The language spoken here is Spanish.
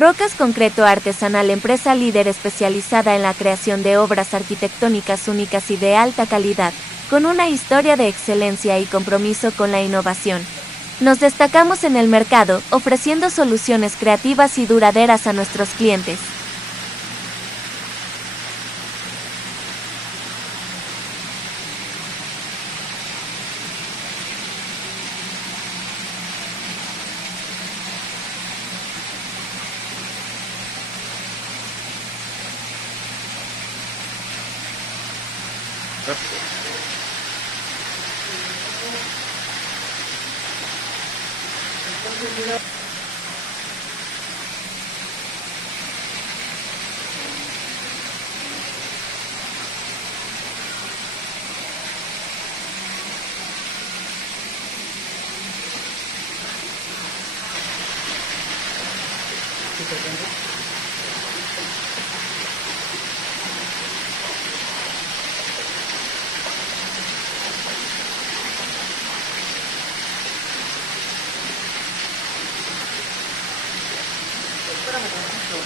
Rocas Concreto Artesanal, empresa líder especializada en la creación de obras arquitectónicas únicas y de alta calidad, con una historia de excelencia y compromiso con la innovación. Nos destacamos en el mercado, ofreciendo soluciones creativas y duraderas a nuestros clientes. Espérame tantito.